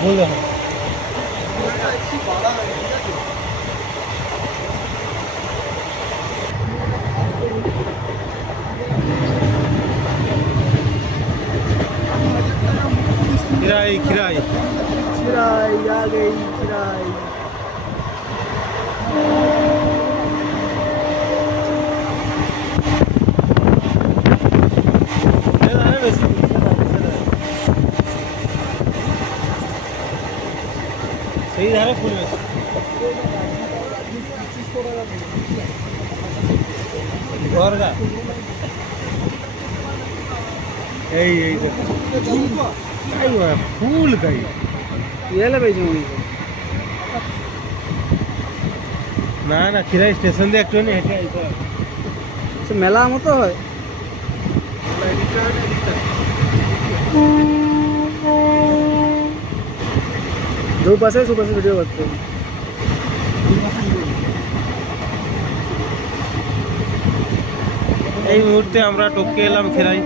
ফুল দেখো। खिराई खिराई खिराई आ गई खिराई। सही धारे फूल में घर का फूल का ये ले बेचूं ना ना खिराई स्टेशन दे একটু হেঁটে আইতে হবে। সে মেলা মতো হয়। দু পাশে সুপাশে ভিডিও করতে হবে। এই মুহূর্তে আমরা টপকে এলাম খেরাই।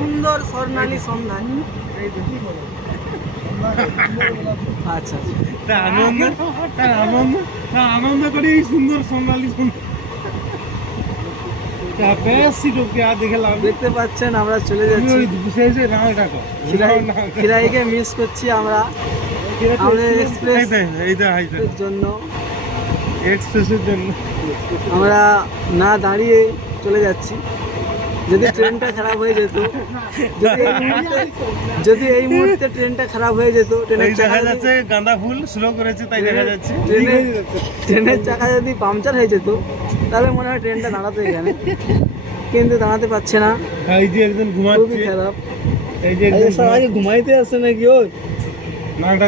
সুন্দর স্বর্ণালী সন্ধান। আচ্ছা আনন্দ করে এই সুন্দর সোনালী দেখতে পাচ্ছেন আমরা চলে যাচ্ছি খিরাইকে মিস করছি আমরা এক্সপ্রেসের জন্য। আমরা না দাঁড়িয়ে চলে যাচ্ছি। যদি ট্রেনটা খারাপ হয়ে যেত, যদি এই মুহূর্তে ট্রেনটা খারাপ হয়ে যেত, গাঁদা ফুল স্লো করেছে তাই দেখা যাচ্ছে, ট্রেনের চাকা যদি পাংচার হয়ে যেত তাহলে মনে হয় ট্রেনটা দাঁড়াতো এখানে, কিন্তু দাঁড়াতে পারছে না। এই যে একজন ঘুমাচ্ছে, খুবই খারাপ। এই যে ঘুমাইতে আসছে নাকি ওর নাকটা